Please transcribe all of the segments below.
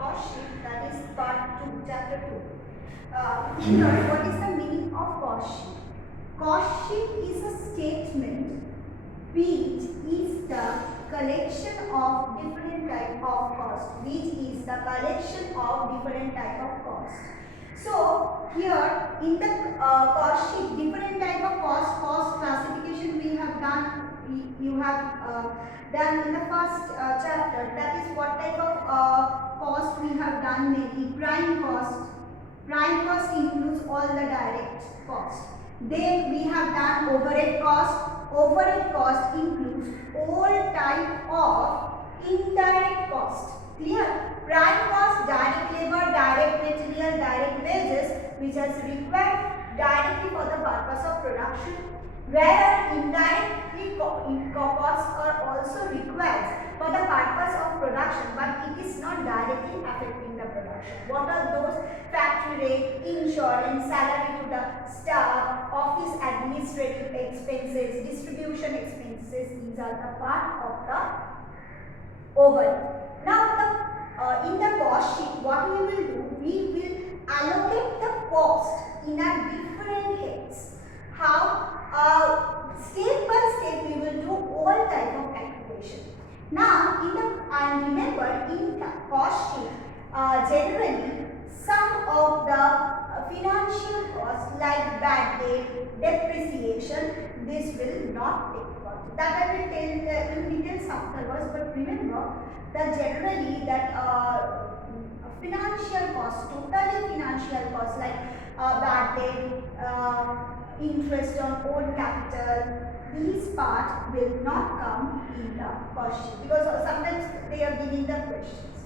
cost sheet, that is part 2, chapter 2. Here, what is the meaning of cost sheet? Cost sheet is a statement which is the collection of different type of cost. Which is the collection of different type of cost. So here in the cost sheet, different type of cost classification we have done. You have done in the first chapter. That is what type of cost we have done. Maybe prime cost. Prime cost includes all the direct cost. Then we have done overhead cost. Overhead cost includes all type of indirect cost. Clear? Prime cost, direct labor, direct material, direct wages, which is required directly for the purpose of production, whereas indirect costs are also required for the purpose of production, but it is not directly affecting the production. What are those? Factory rate, insurance, salary to the staff, office administrative expenses, distribution expenses. These are the part of the overhead. Now, in the cost sheet, what we will do? We will allocate the cost in a different heads. How? Step by step, we will do all type of calculation. Now, and remember, in the cost sheet, generally some of the financial costs like bad debt, depreciation, this will not take part. That I will tell in details afterwards. But remember that generally that financial costs, totally financial costs like bad debt, interest on own capital, these part will not come in the cost sheet because sometimes they are giving the questions.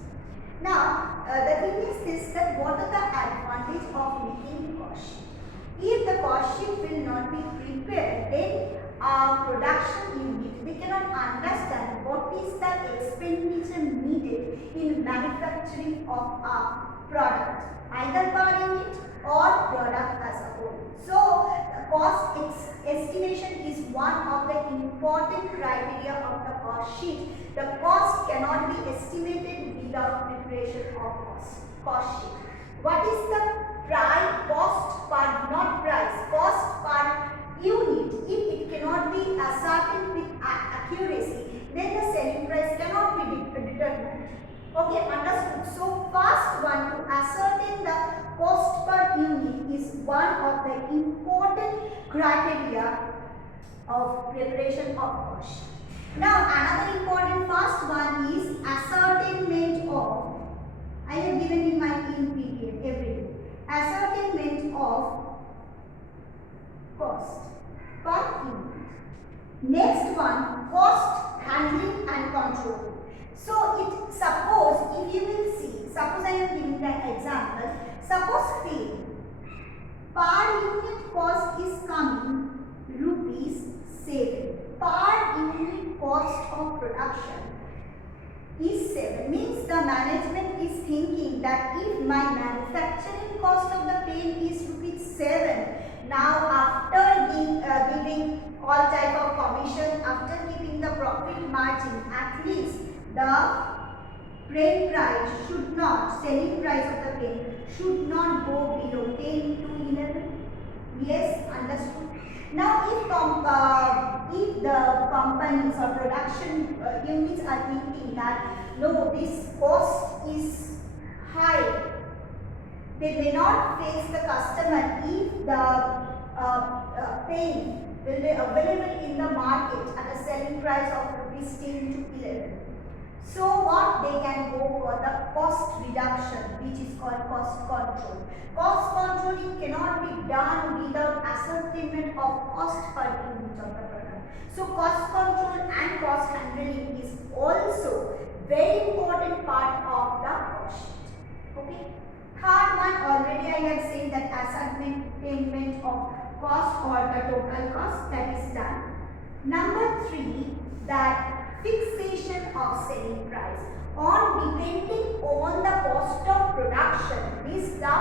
Now, the thing is this, that what are the advantage of making the cost sheet? If the cost sheet will not be prepared, then our production unit, we cannot understand what is the expenditure needed in manufacturing of a product, either per unit or product as a whole. So, the cost estimation is one of the important criteria of the cost sheet. The cost cannot be estimated without preparation of cost sheet. What is the price? Cost per, not price, cost per unit. If it cannot be ascertained with accuracy, then the selling price cannot be determined. Okay, understood. So, first one, to ascertain the cost per unit is one of the important criteria of preparation of cost. Now, another important first one is ascertainment of, I have given in my PDF everything, ascertainment of cost per unit. Next one, cost handling and control. So, suppose if you will see, suppose I am giving the example, suppose pay per unit cost is coming ₹7. Per unit cost of production is 7. Means the management is thinking that if my manufacturing cost of the pen is ₹7, now after giving all type of commission, after keeping the profit margin, at least the pen price should not, selling price of the pen should not go below 10 to 11. Yes, understood. Now, if the companies or production units are thinking that no, this cost is high, they may not face the customer if the pen will be available in the market at a selling price of ₹10 to 11. So what, they can go for the cost reduction, which is called cost control. Cost controlling cannot be done without ascertainment of cost per unit of the product. So cost control and cost handling is also very important part of the cost sheet. Okay. Third one, already I have said that ascertainment of cost or the total cost, that is done. Number 3, that fixation of selling price. On depending on the cost of production, this the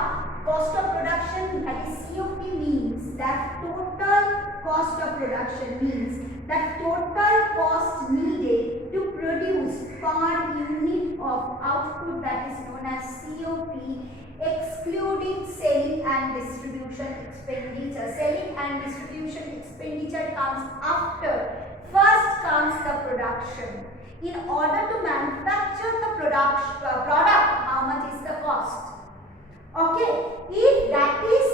cost of production, that is COP, means that total cost of production, means that total cost needed to produce per unit of output, that is known as be excluding selling and distribution expenditure. Selling and distribution expenditure comes after. First comes the production. In order to manufacture the product, how much is the cost? Okay, if that is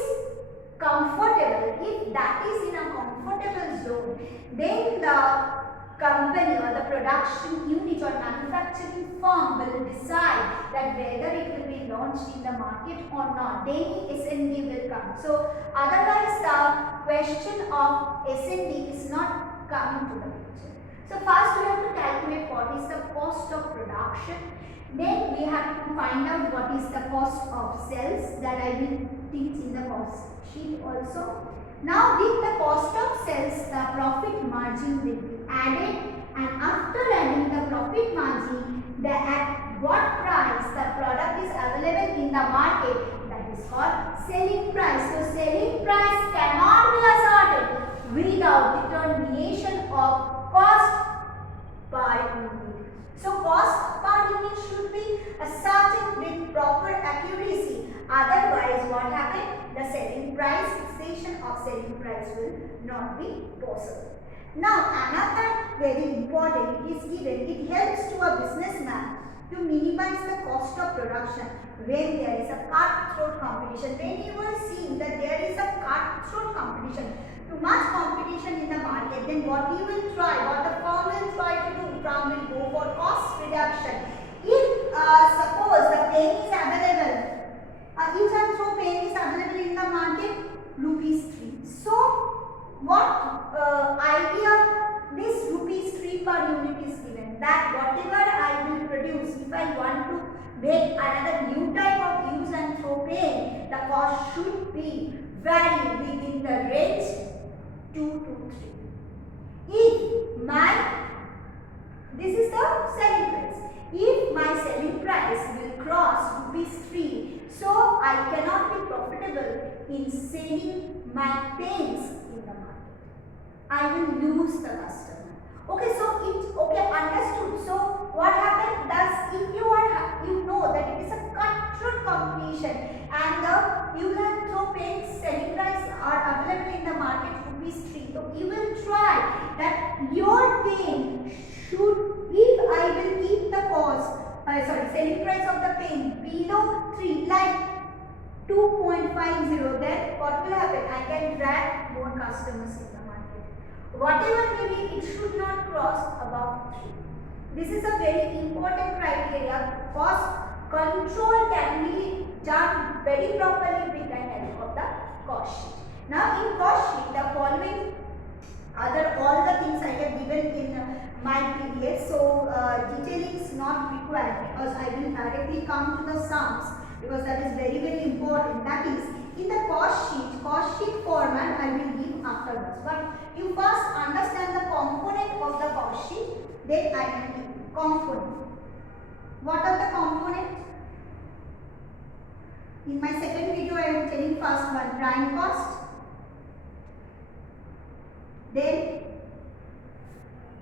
comfortable, if that is in a comfortable zone, then the company or the production unit or manufacturing firm will decide that whether it will be launched in the market or not. Then S&D will come. So otherwise the question of S&D is not coming to the picture. So first we have to calculate what is the cost of production. Then we have to find out what is the cost of sales, that I will teach in the cost sheet also. Now with the cost of sales, the profit margin will be added, and after adding the profit margin, at what price the product is available in the market, that is called selling price. So selling price cannot be asserted without determination of cost per unit. So cost per unit should be asserted with proper accuracy. Otherwise, what happens? The selling price, fixation of selling price will not be possible. Now, another very important, it is given, it helps to a businessman to minimize the cost of production when there is a cutthroat competition. When you will see that there is a cutthroat competition, too much competition in the market, then what you will try, what the firm will try to do, firm will go for cost reduction. If suppose the pen is available, use and throw pen is available in the market, ₹3. So what idea this ₹3 per unit is given, that whatever I will produce, if I want to make another new type of use and throw pen, the cost should be vary within the range 2 to 3. If this is the selling price. If my selling price will cross ₹3, so I cannot be profitable in selling my pens in the market. I will lose the customer. Okay, so understood. So what happens? Thus, if you know that it is a cutthroat competition and the use and throw pens selling price are available in the market ₹3, so you will try that your pen should, if I will keep the selling price of the pen below 3, like 2.50, then what will happen? I can drag more customers in the market. Whatever may be, it should not cross above 3. This is a very important criteria. Cost control can be done very properly with the help of the cost sheet. Now in cost sheet, the following all the things I have given in my PDF, so detailing is not required because I will directly come to the sums, because that is very, very important. That is, in the cost sheet format I will give afterwards. But you first understand the component of the cost sheet, then I will give component. What are the components? In my second video I am telling first one, prime cost, then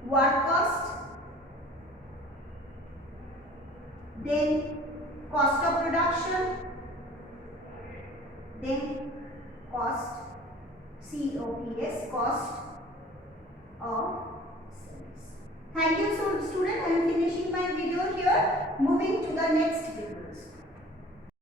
work cost, then cost of production, then cost, cost of sales. Thank you, student. I am finished.